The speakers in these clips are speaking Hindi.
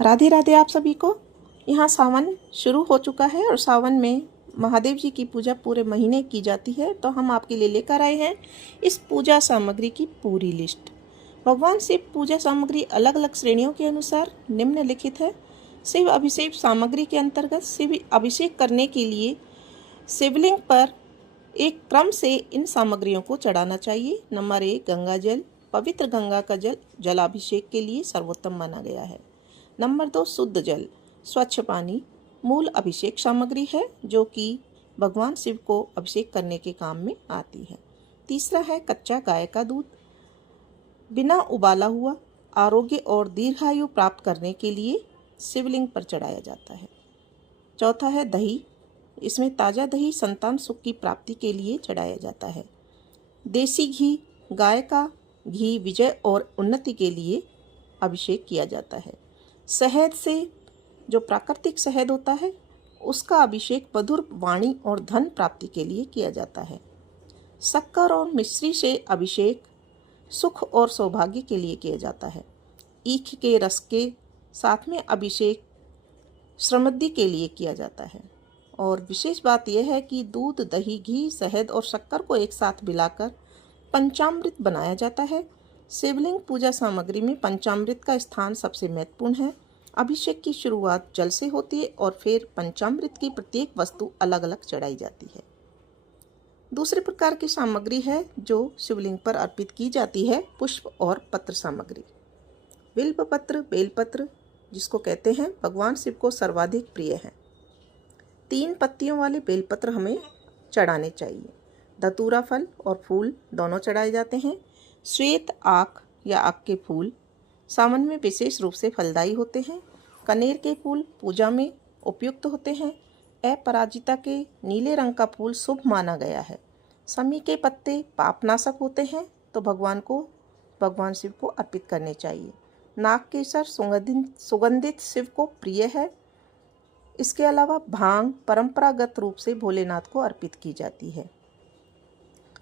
राधे राधे आप सभी को। यहाँ सावन शुरू हो चुका है और सावन में महादेव जी की पूजा पूरे महीने की जाती है। तो हम आपके लिए लेकर आए हैं इस पूजा सामग्री की पूरी लिस्ट। भगवान शिव पूजा सामग्री अलग अलग श्रेणियों के अनुसार निम्नलिखित है। शिव अभिषेक सामग्री के अंतर्गत शिव अभिषेक करने के लिए शिवलिंग पर एक क्रम से इन सामग्रियों को चढ़ाना चाहिए। नंबर 1, गंगा जल। पवित्र गंगा का जल जलाभिषेक के लिए सर्वोत्तम माना गया है। नंबर 2, शुद्ध जल, स्वच्छ पानी मूल अभिषेक सामग्री है जो कि भगवान शिव को अभिषेक करने के काम में आती है। तीसरा है कच्चा गाय का दूध, बिना उबाला हुआ, आरोग्य और दीर्घायु प्राप्त करने के लिए शिवलिंग पर चढ़ाया जाता है। चौथा है दही, इसमें ताज़ा दही संतान सुख की प्राप्ति के लिए चढ़ाया जाता है। देसी घी, गाय का घी विजय और उन्नति के लिए अभिषेक किया जाता है। शहद से, जो प्राकृतिक शहद होता है, उसका अभिषेक मधुर वाणी और धन प्राप्ति के लिए किया जाता है। शक्कर और मिश्री से अभिषेक सुख और सौभाग्य के लिए किया जाता है। ईख के रस के साथ में अभिषेक समृद्धि के लिए किया जाता है। और विशेष बात यह है कि दूध, दही, घी, शहद और शक्कर को एक साथ मिलाकर पंचामृत बनाया जाता है। शिवलिंग पूजा सामग्री में पंचामृत का स्थान सबसे महत्वपूर्ण है। अभिषेक की शुरुआत जल से होती है और फिर पंचामृत की प्रत्येक वस्तु अलग अलग चढ़ाई जाती है। दूसरे प्रकार की सामग्री है जो शिवलिंग पर अर्पित की जाती है, पुष्प और पत्र सामग्री। बिल्व पत्र, बेलपत्र जिसको कहते हैं, भगवान शिव को सर्वाधिक प्रिय है। 3 पत्तियों वाले बेलपत्र हमें चढ़ाने चाहिए। धतूरा फल और फूल दोनों चढ़ाए जाते हैं। श्वेत आक या आक के फूल सावन में विशेष रूप से फलदायी होते हैं। कनेर के फूल पूजा में उपयुक्त होते हैं। अपराजिता के नीले रंग का फूल शुभ माना गया है। समी के पत्ते पापनाशक होते हैं, तो भगवान शिव को अर्पित करने चाहिए। नाग केसर सुगंधित शिव को प्रिय है। इसके अलावा भांग परंपरागत रूप से भोलेनाथ को अर्पित की जाती है।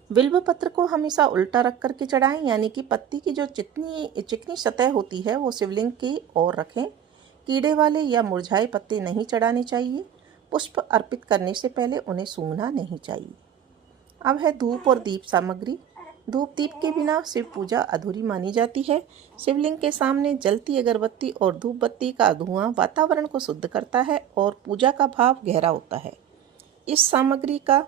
बिल्व पत्र को हमेशा उल्टा रख करके चढ़ाएं, यानी कि पत्ती की जो चिकनी सतह होती है वो शिवलिंग की ओर रखें। कीड़े वाले या मुरझाए पत्ते नहीं चढ़ाने चाहिए। पुष्प अर्पित करने से पहले उन्हें सूंघना नहीं चाहिए। अब है धूप और दीप सामग्री। धूप दीप के बिना शिव पूजा अधूरी मानी जाती है। शिवलिंग के सामने जलती अगरबत्ती और धूप बत्ती का धुआं वातावरण को शुद्ध करता है और पूजा का भाव गहरा होता है। इस सामग्री का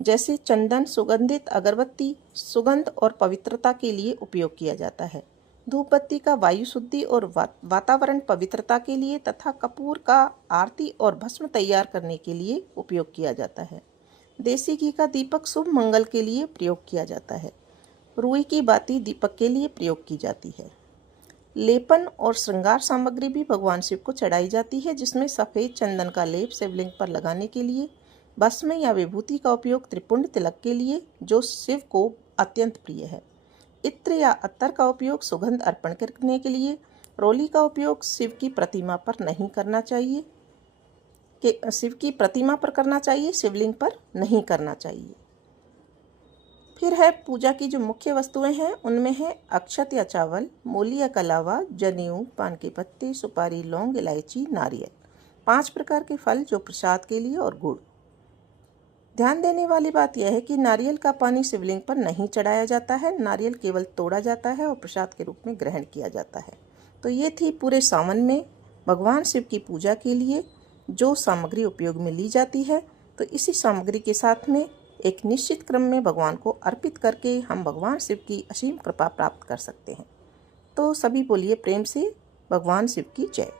जैसे चंदन, सुगंधित अगरबत्ती सुगंध और पवित्रता के लिए उपयोग किया जाता है। धूप बत्ती का वायु शुद्धि और वातावरण पवित्रता के लिए तथा कपूर का आरती और भस्म तैयार करने के लिए उपयोग किया जाता है। देसी घी का दीपक शुभ मंगल के लिए प्रयोग किया जाता है। रुई की बाती दीपक के लिए प्रयोग की जाती है। लेपन और श्रृंगार सामग्री भी भगवान शिव को चढ़ाई जाती है, जिसमें सफ़ेद चंदन का लेप शिवलिंग पर लगाने के लिए, भस्म या विभूति का उपयोग त्रिपुंड तिलक के लिए जो शिव को अत्यंत प्रिय है, इत्र या अत्तर का उपयोग सुगंध अर्पण करने के लिए, रोली का उपयोग शिव की प्रतिमा पर नहीं करना चाहिए, शिव की प्रतिमा पर करना चाहिए, शिवलिंग पर नहीं करना चाहिए। फिर है पूजा की जो मुख्य वस्तुएं हैं, उनमें है अक्षत या चावल, मूली या कलावा, जनेऊ, पान के पत्ते, सुपारी, लौंग, इलायची, नारियल, 5 प्रकार के फल जो प्रसाद के लिए और गुड़। ध्यान देने वाली बात यह है कि नारियल का पानी शिवलिंग पर नहीं चढ़ाया जाता है। नारियल केवल तोड़ा जाता है और प्रसाद के रूप में ग्रहण किया जाता है। तो ये थी पूरे सावन में भगवान शिव की पूजा के लिए जो सामग्री उपयोग में ली जाती है। तो इसी सामग्री के साथ में एक निश्चित क्रम में भगवान को अर्पित करके हम भगवान शिव की असीम कृपा प्राप्त कर सकते हैं। तो सभी बोलिए प्रेम से भगवान शिव की जय।